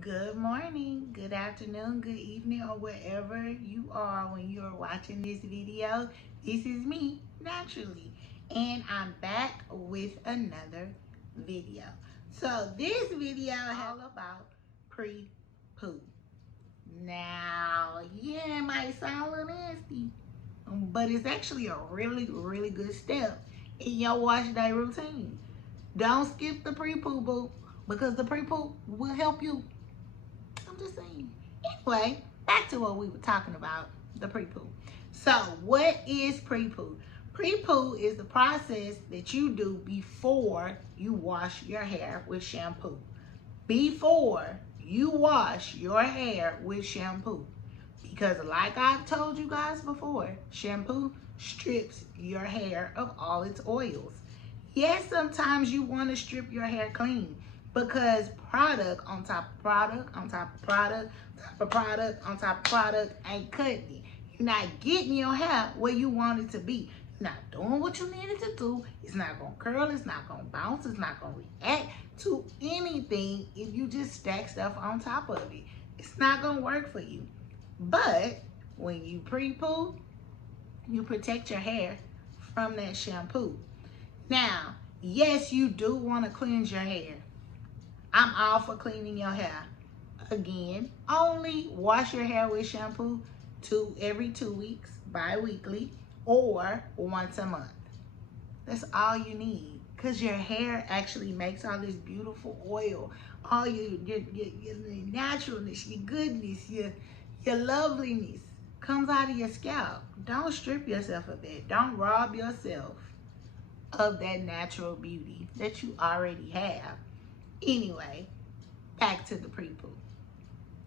Good morning, good afternoon, good evening, or wherever you are when you are watching this video. This is me, Naturally, and I'm back with another video. So this video is all about pre-poo. Now, yeah, it might sound a little nasty, but it's actually a really good step in your wash day routine. Don't skip the pre-poo, boo, because the pre-poo will help you. I'm just saying. Anyway, back to what we were talking about, the pre-poo. So, what is pre-poo? Pre-poo is the process that you do before you wash your hair with shampoo. Before you wash your hair with shampoo. Because like I've told you guys before, shampoo strips your hair of all its oils. Yes, sometimes you want to strip your hair clean, because product on top of product on top of product on top of product on top of product ain't cutting it. You're not getting your hair where you want it to be. You're not doing what you needed to do. It's not going to curl. It's not going to bounce. It's not going to react to anything if you just stack stuff on top of it. It's not going to work for you. But when you pre-poo, you protect your hair from that shampoo. Now, yes, you do want to cleanse your hair. I'm all for cleaning your hair. Again, only wash your hair with shampoo every 2 weeks, bi-weekly, or once a month. That's all you need, because your hair actually makes all this beautiful oil, all your naturalness, your goodness, your loveliness comes out of your scalp. Don't strip yourself of that. Don't rob yourself of that natural beauty that you already have. Anyway, back to the pre-poo.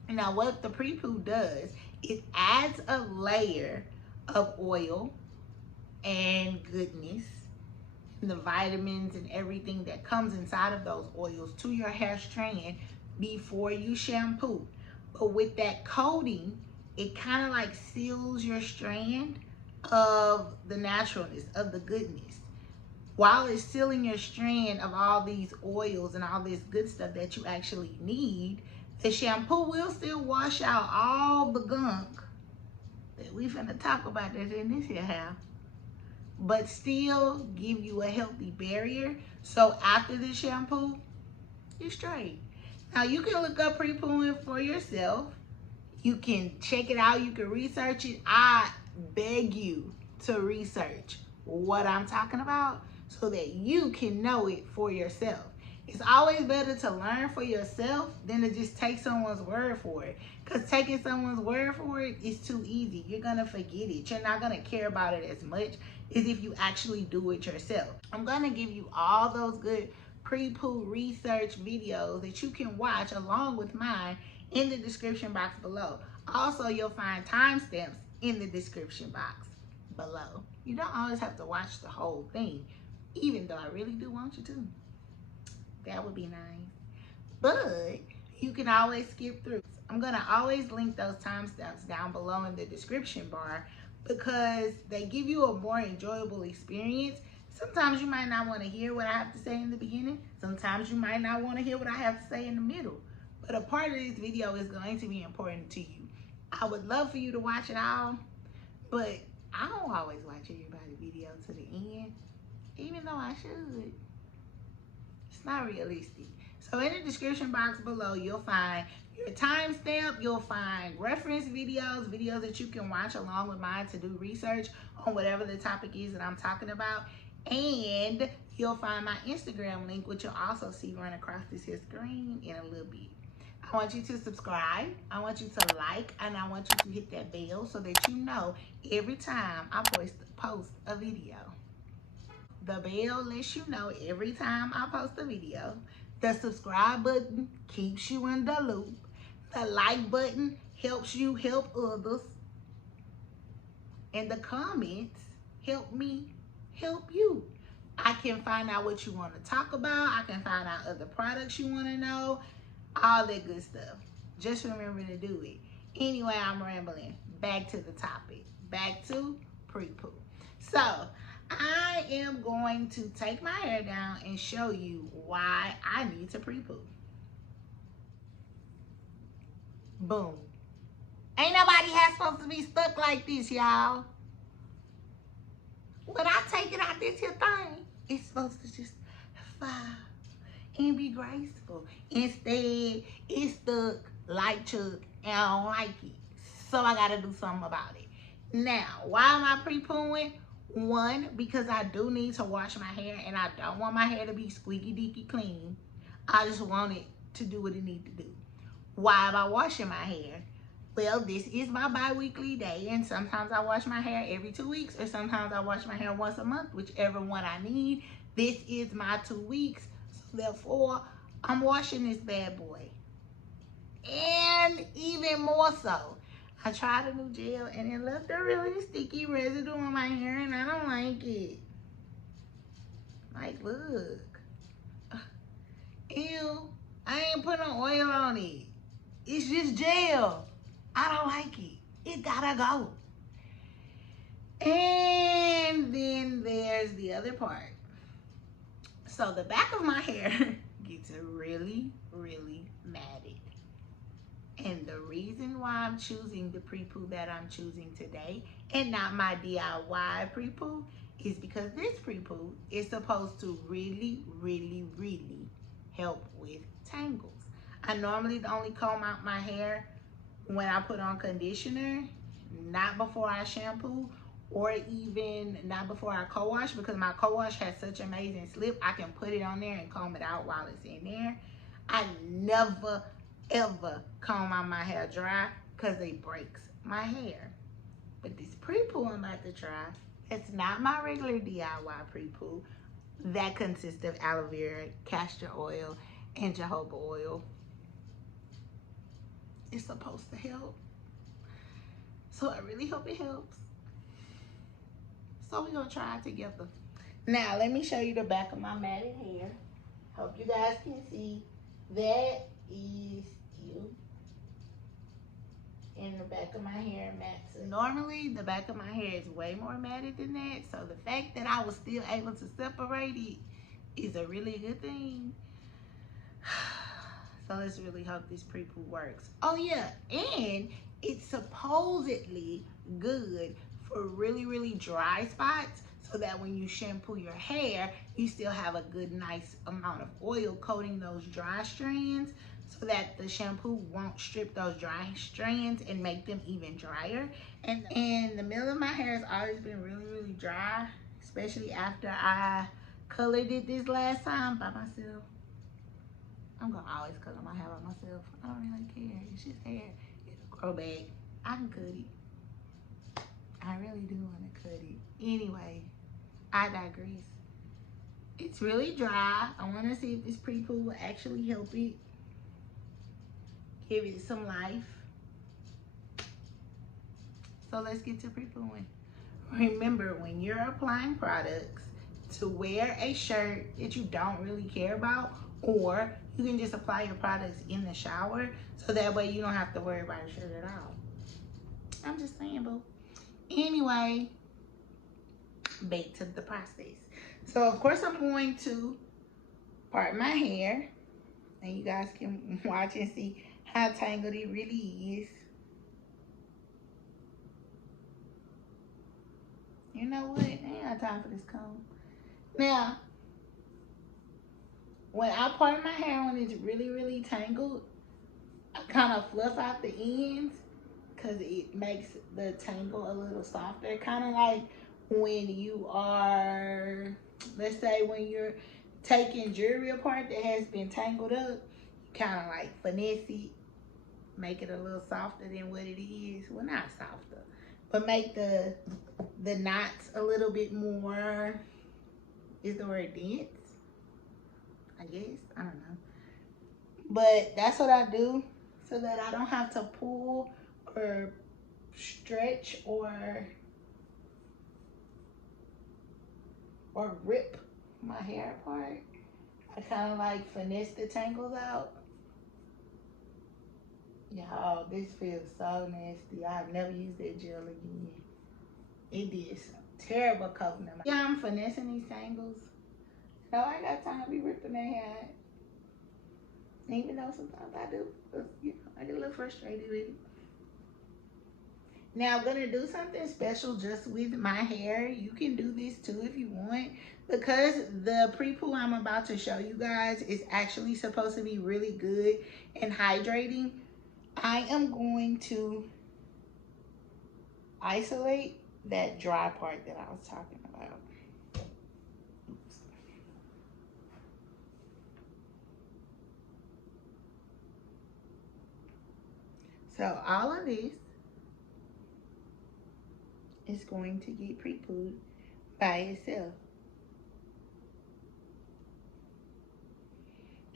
Now, what the pre-poo does, it adds a layer of oil and goodness, and the vitamins and everything that comes inside of those oils to your hair strand before you shampoo. But with that coating, it kind of like seals your strand of the naturalness, of the goodness. While it's sealing your strand of all these oils and all this good stuff that you actually need, the shampoo will still wash out all the gunk that we finna talk about that's in this here hair, but still give you a healthy barrier. So after the shampoo, you're straight. Now, you can look up pre-pooing for yourself. You can check it out. You can research it. I beg you to research what I'm talking about so that you can know it for yourself. It's always better to learn for yourself than to just take someone's word for it. Because taking someone's word for it is too easy. You're going to forget it. You're not going to care about it as much as if you actually do it yourself. I'm going to give you all those good pre-poo research videos that you can watch along with mine in the description box below. Also, you'll find timestamps in the description box below. You don't always have to watch the whole thing, even though I really do want you to. That would be nice. But you can always skip through. I'm going to always link those timestamps down below in the description bar, because they give you a more enjoyable experience. Sometimes you might not want to hear what I have to say in the beginning. Sometimes you might not want to hear what I have to say in the middle. But a part of this video is going to be important to you. I would love for you to watch it all, but I don't always watch everybody's video to the end, even though I should. It's not realistic. So in the description box below, you'll find your timestamp, you'll find reference videos, videos that you can watch along with mine to do research on whatever the topic is that I'm talking about. And you'll find my Instagram link, which you'll also see run across this here screen in a little bit. I want you to subscribe, I want you to like, and I want you to hit that bell so that you know every time I post a video. The bell lets you know every time I post a video. The subscribe button keeps you in the loop. The like button helps you help others. And the comments help me help you. I can find out what you want to talk about. I can find out other products you want to know. All that good stuff. Just remember to do it. Anyway, I'm rambling. Back to the topic. Back to pre-poo. So, I am going to take my hair down and show you why I need to pre-poo. Boom. Ain't nobody has supposed to be stuck like this, y'all. When I take it out this here thing, it's supposed to just fly and be graceful. Instead, it's stuck like Chuck, and I don't like it. So I gotta do something about it. Now, why am I pre-pooing? One, because I do need to wash my hair, and I don't want my hair to be squeaky deaky clean. I just want it to do what it needs to do. Why am I washing my hair? Well, this is my bi-weekly day, and sometimes I wash my hair every 2 weeks, or sometimes I wash my hair once a month, whichever one I need. This is my 2 weeks, so therefore, I'm washing this bad boy. And even more so, I tried a new gel, and it left a really sticky residue on my hair, and I don't like it. Like, look. Ew, I ain't put no oil on it. It's just gel. I don't like it. It gotta go. And then there's the other part. So the back of my hair gets really, really matted. And the reason why I'm choosing the Pre Poo that I'm choosing today and not my DIY Pre Poo is because this Pre Poo is supposed to really, really, really help with tangles. I normally only comb out my hair when I put on conditioner, not before I shampoo, or even not before I co-wash, because my co-wash has such amazing slip. I can put it on there and comb it out while it's in there. I never, ever comb out my hair dry because it breaks my hair. But this Pre Poo I'm about to try, it's not my regular DIY Pre Poo. That consists of aloe vera, castor oil, and jojoba oil. It's supposed to help. So I really hope it helps. So we're gonna try it together. Now let me show you the back of my matted hair. Hope you guys can see. That is you. And the back of my hair mats. Normally the back of my hair is way more matted than that. So the fact that I was still able to separate it is a really good thing. So let's really hope this Pre Poo works. Oh yeah, and it's supposedly good for really, really dry spots, so that when you shampoo your hair, you still have a good, nice amount of oil coating those dry strands, so that the shampoo won't strip those dry strands and make them even drier. And the middle of my hair has always been really, really dry, especially after I colored it this last time by myself. I'm gonna always color my hair by myself. I don't really care. It's just hair. It'll grow back. I can cut it. I really do want to cut it. Anyway, I digress. It's really dry. I want to see if this Pre Poo will actually help it. Give it some life. So let's get to Pre Pooing. Remember, when you're applying products, to wear a shirt that you don't really care about, or you can just apply your products in the shower, so that way you don't have to worry about your shirt at all. I'm just saying, boo. Anyway, back to the process. So of course I'm going to part my hair, and you guys can watch and see how tangled it really is. You know what? I ain't got time for this comb. Now, when I part my hair, when it's really, really tangled, I kind of fluff out the ends, because it makes the tangle a little softer. Kind of like when you are, let's say when you're taking jewelry apart that has been tangled up, you kind of like finesse it, make it a little softer than what it is. Well, not softer, but make the knots a little bit more, is the word dense? I guess, I don't know. But that's what I do, so that I don't have to pull or stretch or rip my hair apart. I kind of like finesse the tangles out. Y'all, this feels so nasty. I've never used that gel again. It did some terrible coating. Yeah, I'm finessing these tangles. So I ain't got time to be ripping their hair out. Even though sometimes I do, you know, I get a little look frustrated with it. Now I'm gonna do something special just with my hair. You can do this too if you want. Because the pre-poo I'm about to show you guys is actually supposed to be really good and hydrating, I am going to isolate that dry part that I was talking about. Oops. So all of this is going to get pre-pooed by itself.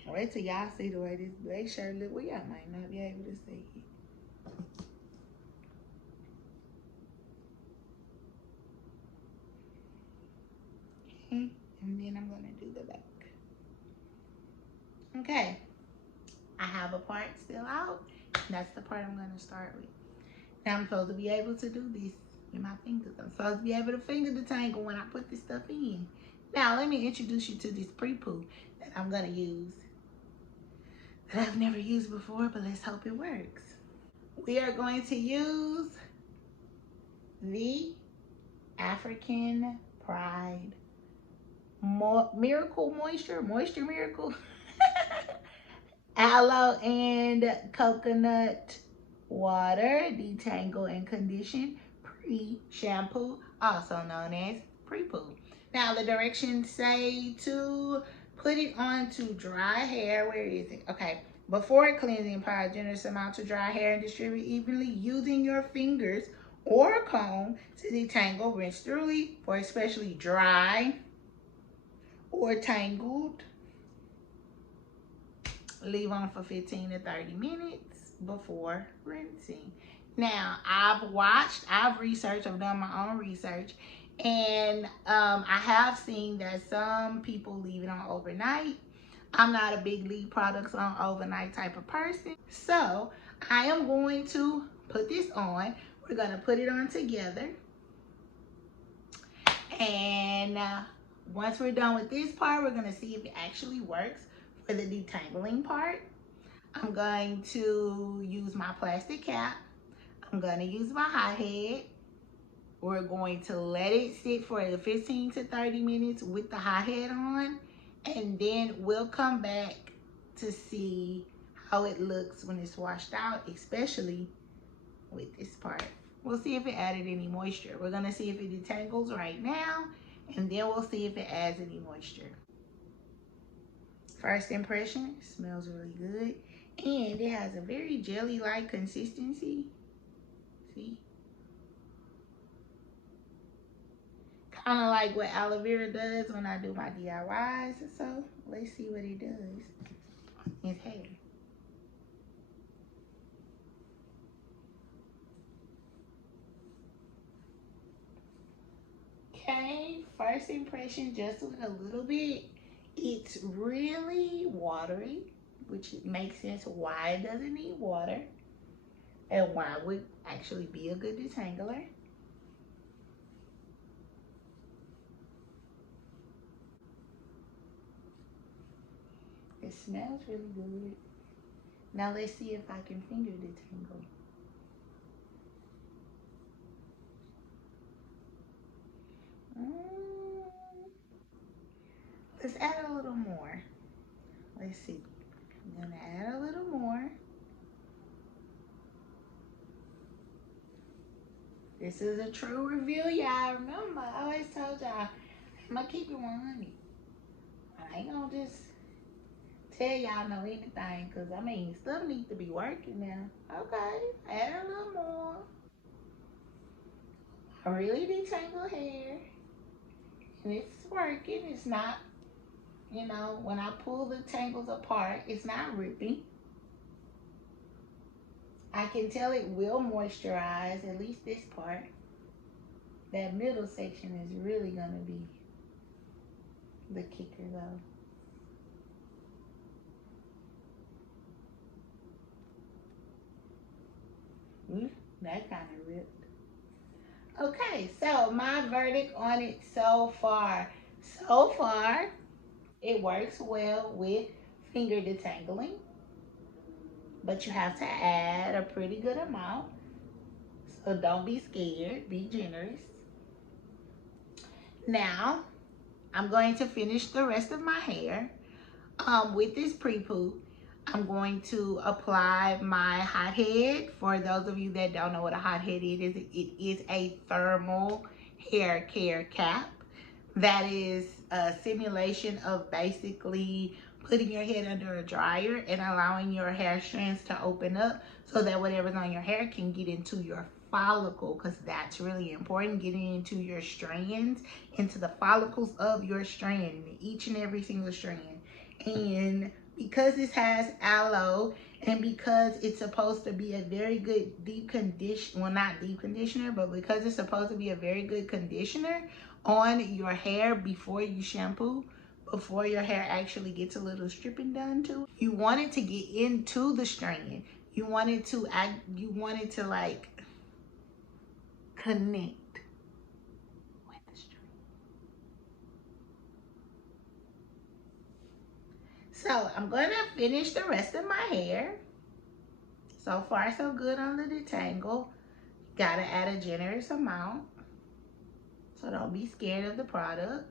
Wait till y'all see the way this black shirt look. Well, y'all might not be able to see it. Okay, and then I'm gonna do the back. Okay, I have a part still out. That's the part I'm gonna start with. Now I'm supposed to be able to do this with my fingers. I'm supposed to be able to finger detangle when I put this stuff in. Now let me introduce you to this pre-poo that I'm gonna use, that I've never used before, but let's hope it works. We are going to use the African Pride Miracle Moisture Miracle Aloe and Coconut Water Detangle and Condition Pre Shampoo, also known as Pre Poo. Now the directions say to put it onto dry hair. Where is it? Okay. Before cleansing, apply a generous amount to dry hair and distribute evenly using your fingers or a comb to detangle. Rinse thoroughly for especially dry or tangled. Leave on for 15 to 30 minutes before rinsing. Now, I've researched, I've done my own research, and I have seen that some people leave it on overnight. I'm not a big leave products on overnight type of person. So, I am going to put this on. We're going to put it on together. And once we're done with this part, we're going to see if it actually works for the detangling part. I'm going to use my plastic cap. I'm going to use my hot head. We're going to let it sit for 15 to 30 minutes with the hot head on, and then we'll come back to see how it looks when it's washed out, especially with this part. We'll see if it added any moisture. We're going to see if it detangles right now, and then we'll see if it adds any moisture. First impression, it smells really good, and it has a very jelly-like consistency. See? Kind of like what aloe vera does when I do my DIYs. So let's see what it does on his hair. Okay, first impression, just with a little bit, it's really watery, which makes sense why it doesn't need water and why it would actually be a good detangler. It smells really good. Now let's see if I can finger detangle. Let's add a little more. Let's see. I'm gonna add a little more. This is a true review, y'all. Remember, I always told y'all, I'm gonna keep it 100. I ain't gonna just tell y'all know anything, because I mean, stuff needs to be working now. Okay, add a little more. I really detangle hair, and it's working. It's not, you know, when I pull the tangles apart, it's not ripping. I can tell it will moisturize, at least this part. That middle section is really gonna be the kicker though. That kind of ripped. Okay, so my verdict on it so far. So far, it works well with finger detangling. but you have to add a pretty good amount. So don't be scared, be generous. Now, I'm going to finish the rest of my hair. With this Pre Poo, I'm going to apply my hot head. For those of you that don't know what a hot head is, it is a thermal hair care cap. That is a simulation of basically putting your head under a dryer and allowing your hair strands to open up so that whatever's on your hair can get into your follicle, because that's really important, getting into your strands, into the follicles of your strand, each and every single strand. And because this has aloe, and because it's supposed to be a very good deep condition, well, not deep conditioner, but because it's supposed to be a very good conditioner on your hair before you shampoo, before your hair actually gets a little stripping done to, you want it to get into the strand. You want it to like connect with the strand. So I'm gonna finish the rest of my hair. So far so good on the detangle. Gotta add a generous amount. So don't be scared of the product.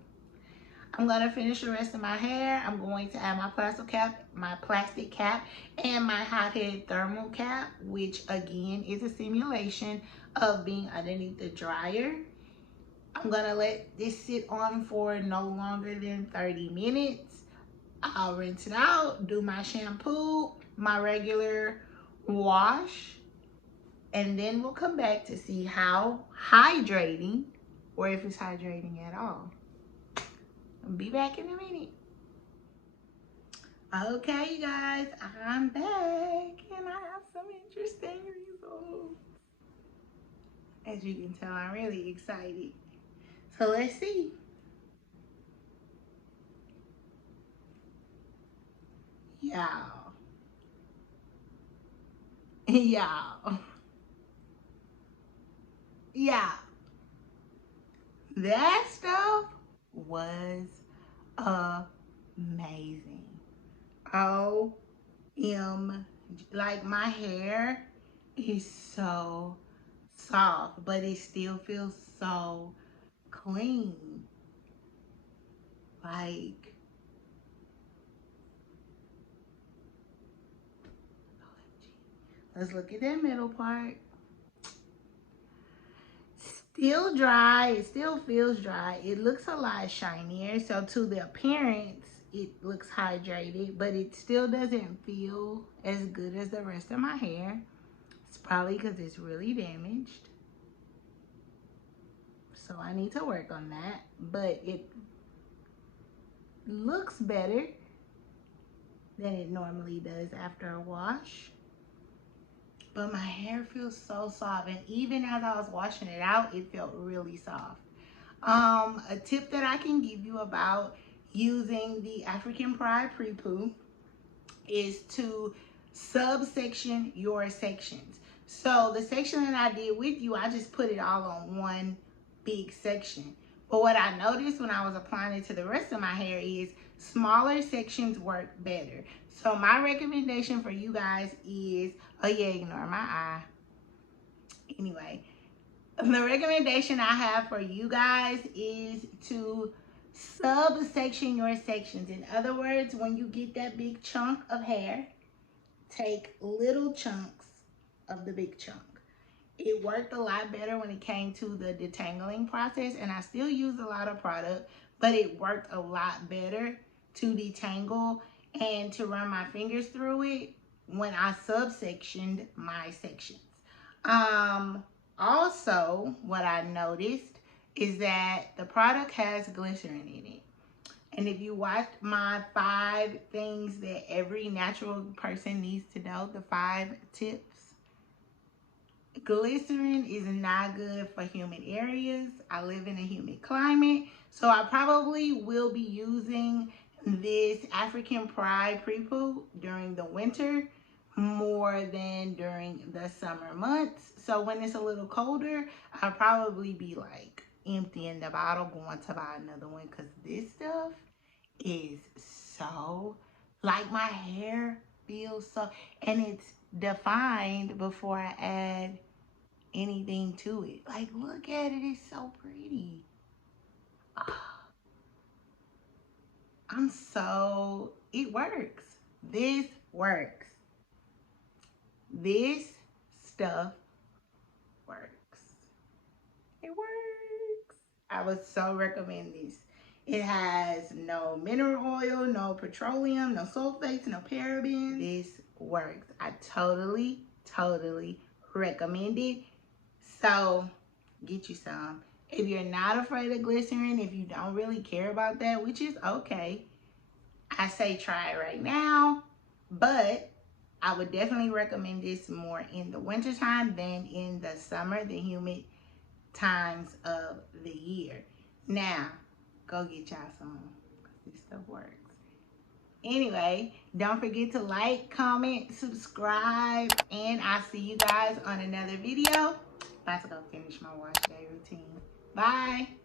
I'm gonna finish the rest of my hair. I'm going to add my plastic cap, and my hot head thermal cap, which again is a simulation of being underneath the dryer. I'm gonna let this sit on for no longer than 30 minutes. I'll rinse it out, do my shampoo, my regular wash, and then we'll come back to see how hydrating, or if it's hydrating at all. I'll be back in a minute. Okay, you guys, I'm back, and I have some interesting results. As you can tell, I'm really excited. So let's see. Y'all. Y'all. Yeah. That stuff was amazing. Like my hair is so soft, but it still feels so clean. Like, let's look at that middle part. Still dry, it still feels dry. It looks a lot shinier, so to the appearance, it looks hydrated, but it still doesn't feel as good as the rest of my hair. It's probably because it's really damaged. So I need to work on that, but it looks better than it normally does after a wash. But my hair feels so soft, and even as I was washing it out, it felt really soft. A tip that I can give you about using the African Pride Pre Poo is to subsection your sections. So the section that I did with you, I just put it all on one big section. But what I noticed when I was applying it to the rest of my hair is smaller sections work better. So my recommendation for you guys is, oh yeah, ignore my eye. Anyway, the recommendation I have for you guys is to subsection your sections. In other words, when you get that big chunk of hair, take little chunks of the big chunk. It worked a lot better when it came to the detangling process, and I still use a lot of product, but it worked a lot better to detangle and to run my fingers through it when I subsectioned my sections. Also, what I noticed is that the product has glycerin in it. And if you watch my 5 things that every natural person needs to know, the 5 tips, glycerin is not good for humid areas. I live in a humid climate, so I probably will be using this African Pride Pre Poo during the winter more than during the summer months. So when it's a little colder, I'll probably be like emptying the bottle, going to buy another one, because this stuff is so, like, my hair feels so, and it's defined before I add anything to it. Like, look at it. It's so pretty. It works. This works. This stuff works. It works. I would so recommend this. It has no mineral oil, no petroleum, no sulfates, no parabens. This works. I totally recommend it. So get you some. If you're not afraid of glycerin, if you don't really care about that, which is okay, I say try it right now. But I would definitely recommend this more in the wintertime than in the summer, the humid times of the year. Now, go get y'all some. This stuff works. Anyway, don't forget to like, comment, subscribe, and I'll see you guys on another video. About to go finish my wash day routine. Bye.